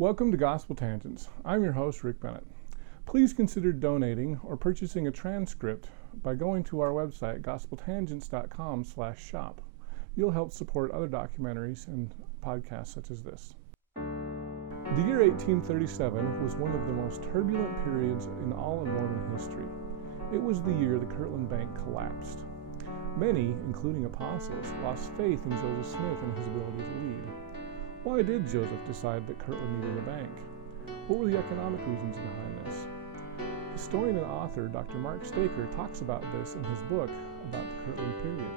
Welcome to Gospel Tangents. I'm your host, Rick Bennett. Please consider donating or purchasing a transcript by going to our website, gospeltangents.com/shop. You'll help support other documentaries and podcasts such as this. The year 1837 was one of the most turbulent periods in all of Mormon history. It was the year the Kirtland Bank collapsed. Many, including apostles, lost faith in Joseph Smith and his ability to lead. Why did Joseph decide that Kirtland needed a bank? What were the economic reasons behind this? Historian and author Dr. Mark Staker talks about this in his book about the Kirtland period.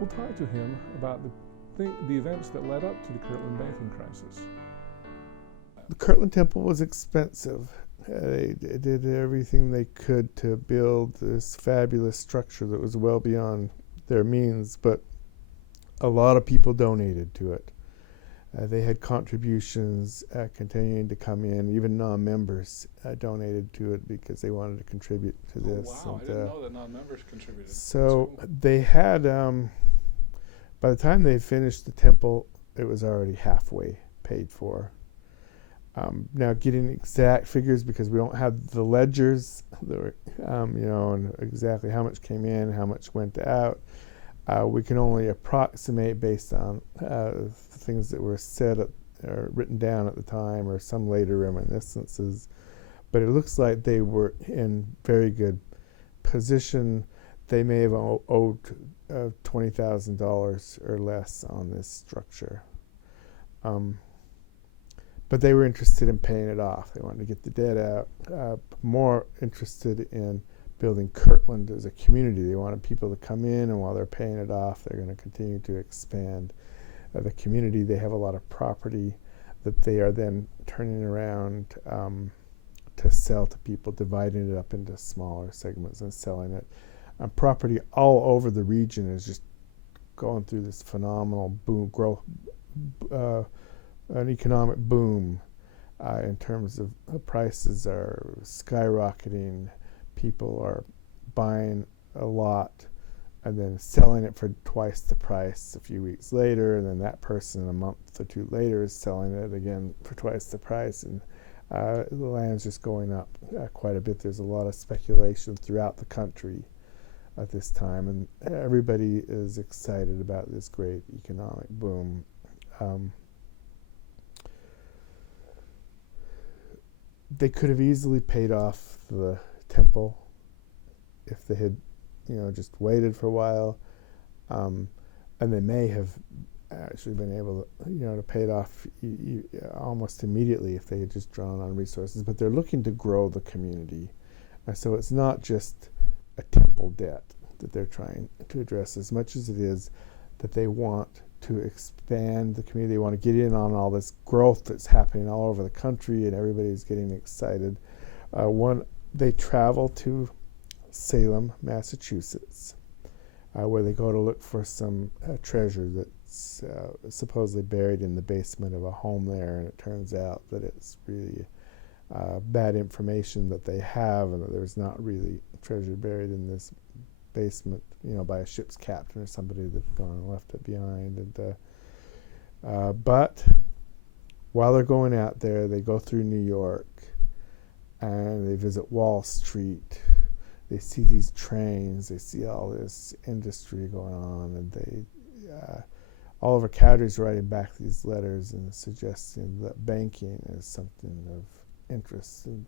We'll talk to him about the events that led up to the Kirtland Banking Crisis. The Kirtland Temple was expensive. They did everything they could to build this fabulous structure that was well beyond their means, but a lot of people donated to it. They had contributions continuing to come in. Even non-members donated to it because they wanted to contribute to this. Oh, wow. I didn't know that non-members contributed. So they had, by the time they finished the temple, it was already halfway paid for. Now, getting exact figures, because we don't have the ledgers, and exactly how much came in, how much went out. We can only approximate based on things that were said or written down at the time, or some later reminiscences. But it looks like they were in very good position. They may have owed $20,000 or less on this structure. But they were interested in paying it off. They wanted to get the debt out. More interested in building Kirtland as a community. They wanted people to come in, and while they're paying it off, they're going to continue to expand the community. They have a lot of property that they are then turning around to sell to people, dividing it up into smaller segments and selling it. Property all over the region is just going through this phenomenal boom growth. An economic boom in terms of prices are skyrocketing. People are buying a lot and then selling it for twice the price a few weeks later, and then that person a month or two later is selling it again for twice the price, and the land's just going up quite a bit. There's a lot of speculation throughout the country at this time, and everybody is excited about this great economic boom. They could have easily paid off the temple if they had, just waited for a while, and they may have actually been able to, to pay it off almost immediately if they had just drawn on resources. But they're looking to grow the community, and so it's not just a temple debt that they're trying to address as much as it is that they want to expand the community. They want to get in on all this growth that's happening all over the country, and everybody's getting excited. They travel to Salem, Massachusetts, where they go to look for some treasure that's supposedly buried in the basement of a home there, and it turns out that it's really bad information that they have, and that there's not really treasure buried in this basement, by a ship's captain or somebody that's gone and left it behind. And but while they're going out there, they go through New York and they visit Wall Street. They see these trains, they see all this industry going on, and Oliver Cowdery's writing back these letters and suggesting that banking is something of interest, and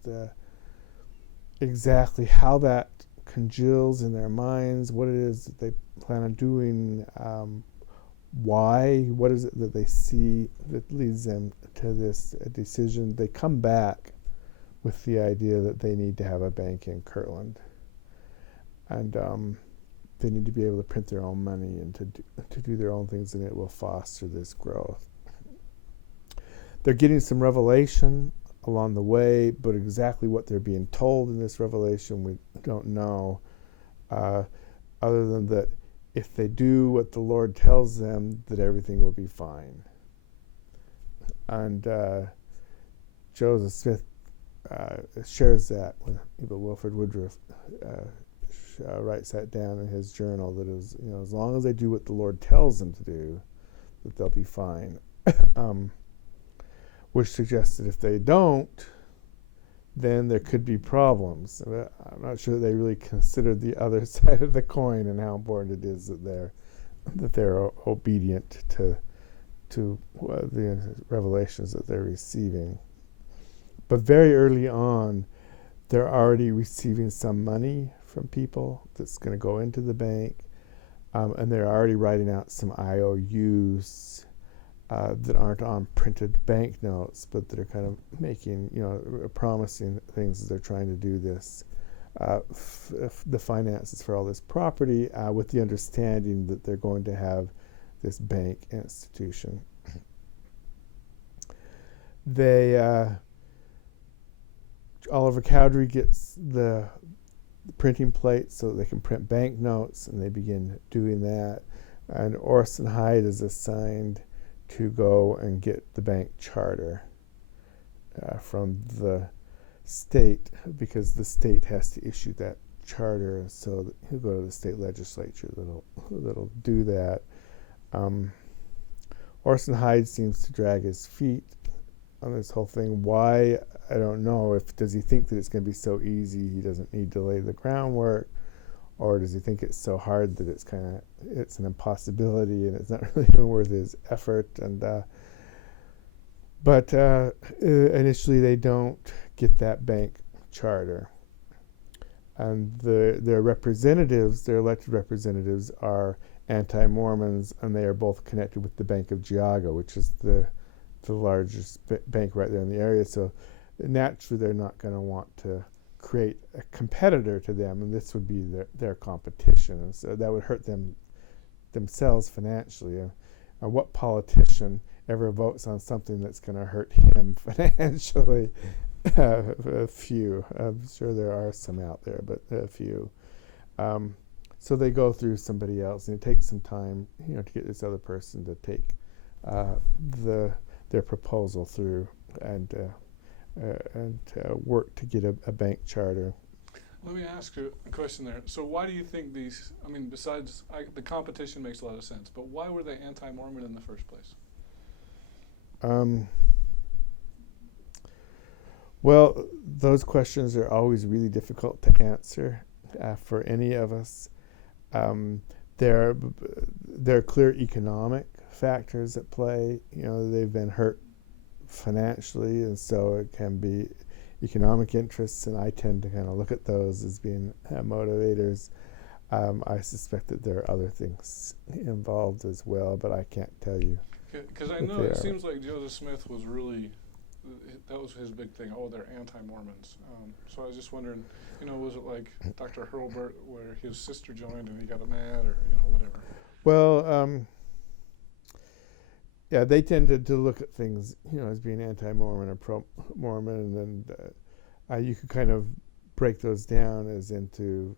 exactly how that congeals in their minds, what it is that they plan on doing, what is it that they see that leads them to this decision. They come back with the idea that they need to have a bank in Kirtland, and they need to be able to print their own money and to do their own things, and it will foster this growth. They're getting some revelation along the way, but exactly what they're being told in this revelation we don't know, other than that if they do what the Lord tells them, that everything will be fine. And Joseph Smith shares that with Wilford Woodruff, writes that down in his journal, that is, as long as they do what the Lord tells them to do, that they'll be fine. which suggests that if they don't, then there could be problems. I'm not sure they really considered the other side of the coin and how important it is that they're obedient to the revelations that they're receiving. But very early on, they're already receiving some money from people that's going to go into the bank, and they're already writing out some IOUs that aren't on printed banknotes, but that are kind of making, promising things as they're trying to do this. The finances for all this property, with the understanding that they're going to have this bank institution. Oliver Cowdery gets the printing plates so that they can print banknotes, and they begin doing that. And Orson Hyde is assigned to go and get the bank charter from the state, because the state has to issue that charter, and so he'll go to the state legislature that'll do that. Orson Hyde seems to drag his feet on this whole thing. Why? I don't know. Does he think that it's going to be so easy he doesn't need to lay the groundwork, or does he think it's so hard that it's an impossibility and it's not really even worth his effort? But initially they don't get that bank charter, and their representatives, their elected representatives, are anti-Mormons, and they are both connected with the Bank of Geauga, which is the largest bank right there in the area. So naturally they're not going to want to create a competitor to them, and this would be their competition, and so that would hurt themselves financially. What politician ever votes on something that's going to hurt him financially? A few. I'm sure there are some out there, but a few. So they go through somebody else, and it takes some time, to get this other person to take their proposal through and work to get a bank charter. Let me ask you a question there. So why do you think these, besides the competition makes a lot of sense, but why were they anti-Mormon in the first place? Well, those questions are always really difficult to answer for any of us. There are clear economic factors at play. They've been hurt financially, and so it can be economic interests, and I tend to kind of look at those as being motivators. I suspect that there are other things involved as well, but I can't tell you. Because I know it seems like Joseph Smith was really, that was his big thing. Oh, they're anti-Mormons. So I was just wondering, was it like Dr. Hurlburt, where his sister joined and he got mad, or whatever? Well, yeah, they tended to look at things, as being anti-Mormon or pro-Mormon, and you could kind of break those down as into,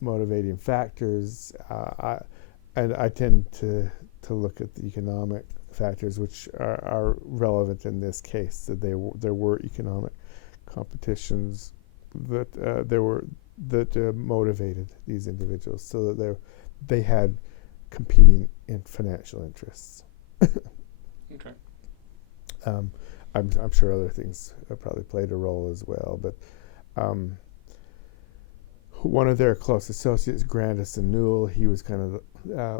motivating factors. I tend to look at the economic factors, which are relevant in this case. That there were economic competitions that motivated these individuals, so that they had competing in financial interests. Okay. I'm sure other things probably played a role as well, but one of their close associates, Grandison Newell, he was kind of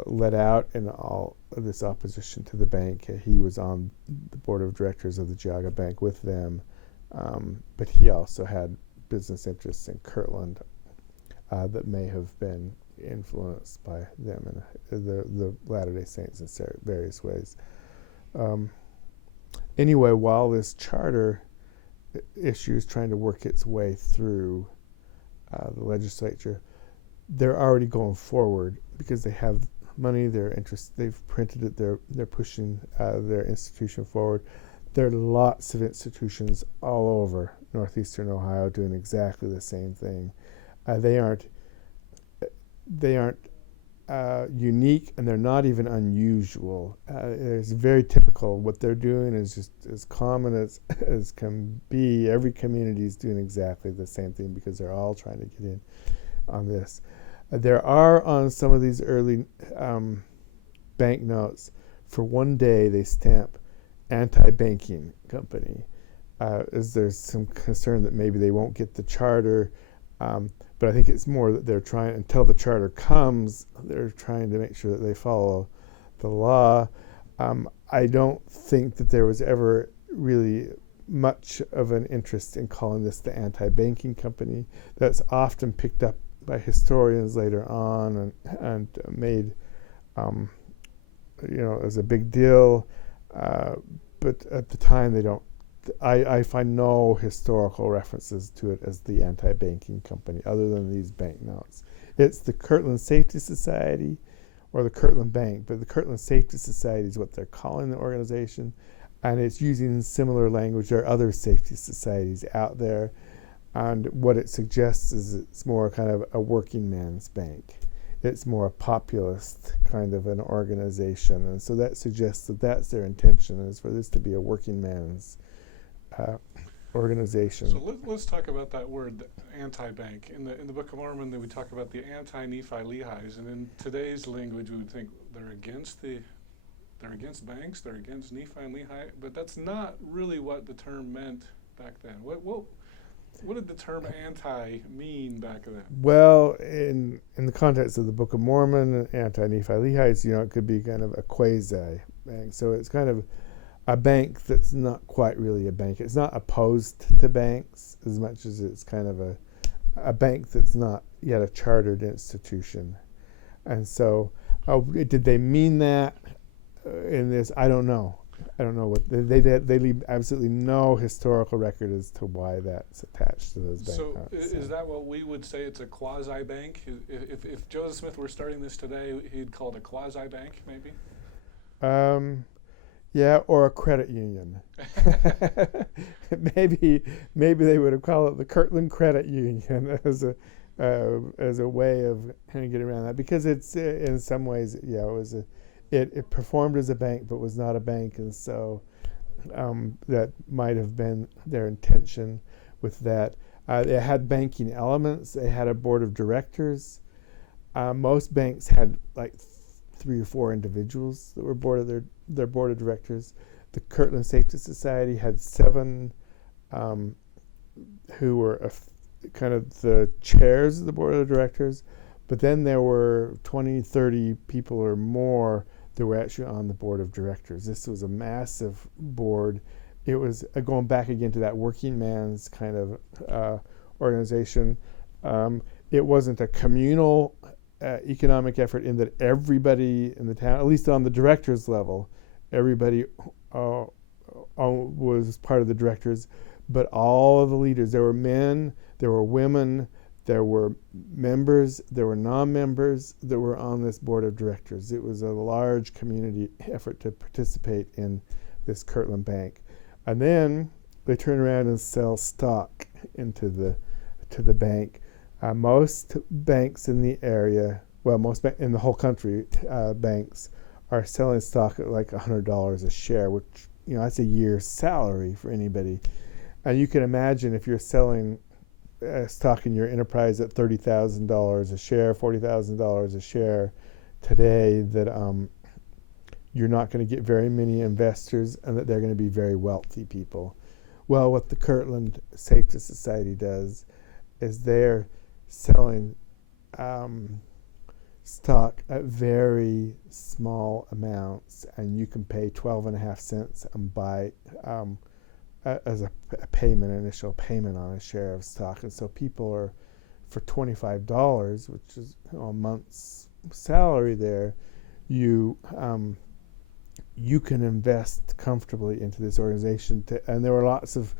let out in all of this opposition to the bank. He was on the board of directors of the Geauga Bank with them, but he also had business interests in Kirtland that may have been influenced by them and the Latter-day Saints in various ways. Anyway, while this charter issue is trying to work its way through the legislature, they're already going forward because they have money, they've printed it, they're pushing their institution forward. There are lots of institutions all over northeastern Ohio doing exactly the same thing. They aren't unique, and they're not even unusual. It's very typical. What they're doing is just as common as can be. Every community is doing exactly the same thing because they're all trying to get in on this. There are, on some of these early banknotes, for one day they stamp anti-banking company. Is there's some concern that maybe they won't get the charter, but I think it's more that they're trying, until the charter comes, they're trying to make sure that they follow the law. I don't think that there was ever really much of an interest in calling this the anti-banking company. That's often picked up by historians later on and made as a big deal, but at the time they don't. I find no historical references to it as the anti-banking company other than these banknotes. It's the Kirtland Safety Society or the Kirtland Bank, but the Kirtland Safety Society is what they're calling the organization, and it's using similar language. There are other safety societies out there, and what it suggests is it's more kind of a working man's bank. It's more a populist kind of an organization, and so that suggests that that's their intention, is for this to be a working man's organization. So let's talk about that word, anti-bank. In the Book of Mormon, we talk about the anti-Nephi-Lehis, and in today's language, we would think they're against banks, they're against Nephi and Lehi, but that's not really what the term meant back then. What did the term anti mean back then? Well, in the context of the Book of Mormon, anti-Nephi-Lehis, it could be kind of a quasi-bank. So it's kind of a bank that's not quite really a bank. It's not opposed to banks as much as it's kind of a bank that's not yet a chartered institution. And so, did they mean that in this? I don't know. I don't know what they leave absolutely no historical record as to why that's attached to those banknotes. So is that what we would say? It's a quasi bank. If Joseph Smith were starting this today, he'd call it a quasi bank, maybe. Yeah, or a credit union. maybe they would have called it the Kirtland Credit Union as a way of kind of getting around that, because it's in some ways, it performed as a bank but was not a bank, and so that might have been their intention with that. They had banking elements. They had a board of directors. Most banks had like 3 or 4 individuals that were their board of directors. The Kirtland Safety Society had 7 who were kind of the chairs of the board of directors, but then there were 20, 30 people or more that were actually on the board of directors. This was a massive board. It was going back again to that working man's kind of organization. It wasn't a communal economic effort in that everybody in the town, at least on the directors level, everybody was part of the directors, but all of the leaders, there were men, there were women, there were members, there were non-members that were on this board of directors. It was a large community effort to participate in this Kirtland Bank. And then they turn around and sell stock to the bank. Most banks in the area, in the whole country, banks are selling stock at like $100 a share, which that's a year's salary for anybody. And you can imagine if you're selling stock in your enterprise at $30,000 a share, $40,000 a share today, that you're not going to get very many investors, and that they're going to be very wealthy people. Well, what the Kirtland Safety Society does is they're selling stock at very small amounts, and you can pay 12.5 cents and buy as a initial payment on a share of stock. And so people are, for $25, which is a month's salary there, you can invest comfortably into this organization. And there were lots of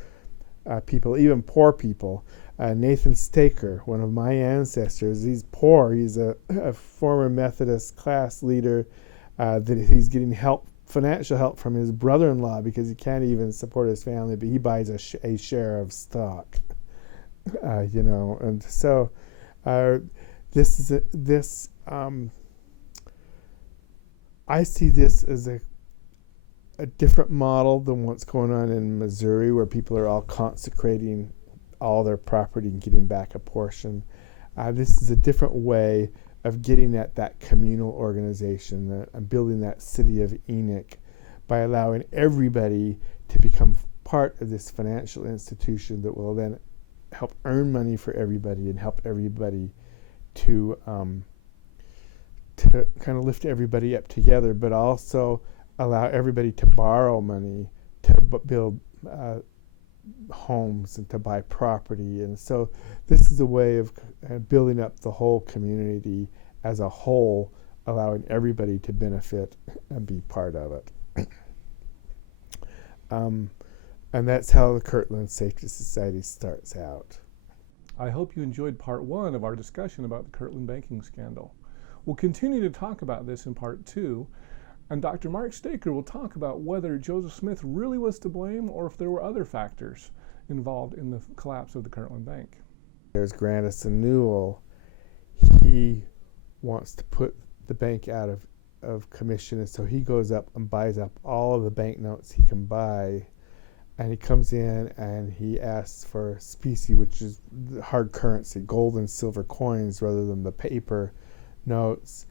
people, even poor people. Nathan Staker, one of my ancestors, he's poor. He's a former Methodist class leader that he's getting financial help from his brother-in-law because he can't even support his family, but he buys a share of stock, and so I see this as a different model than what's going on in Missouri, where people are all consecrating all their property and getting back a portion. This is a different way of getting at that communal organization and building that city of Enoch by allowing everybody to become part of this financial institution that will then help earn money for everybody and help everybody to kind of lift everybody up together, but also allow everybody to borrow money to build homes and to buy property. And so this is a way of building up the whole community as a whole, allowing everybody to benefit and be part of it. And that's how the Kirtland Safety Society starts out. I hope you enjoyed part 1 of our discussion about the Kirtland banking scandal. We'll continue to talk about this in part 2, and Dr. Mark Staker will talk about whether Joseph Smith really was to blame or if there were other factors involved in the collapse of the Kirtland Bank. There's Grandison Newell. He wants to put the bank out of commission, and so he goes up and buys up all of the banknotes he can buy, and he comes in and he asks for specie, which is hard currency, gold and silver coins rather than the paper notes,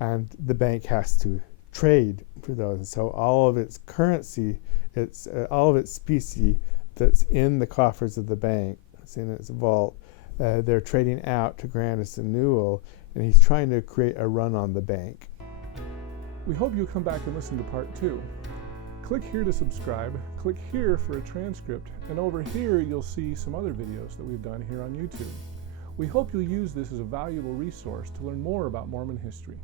and the bank has to trade for those. And so all of its currency, all of its specie that's in the coffers of the bank, it's in its vault, they're trading out to Grandison Newell, and he's trying to create a run on the bank. We hope you'll come back and listen to part 2. Click here to subscribe, click here for a transcript, and over here you'll see some other videos that we've done here on YouTube. We hope you'll use this as a valuable resource to learn more about Mormon history.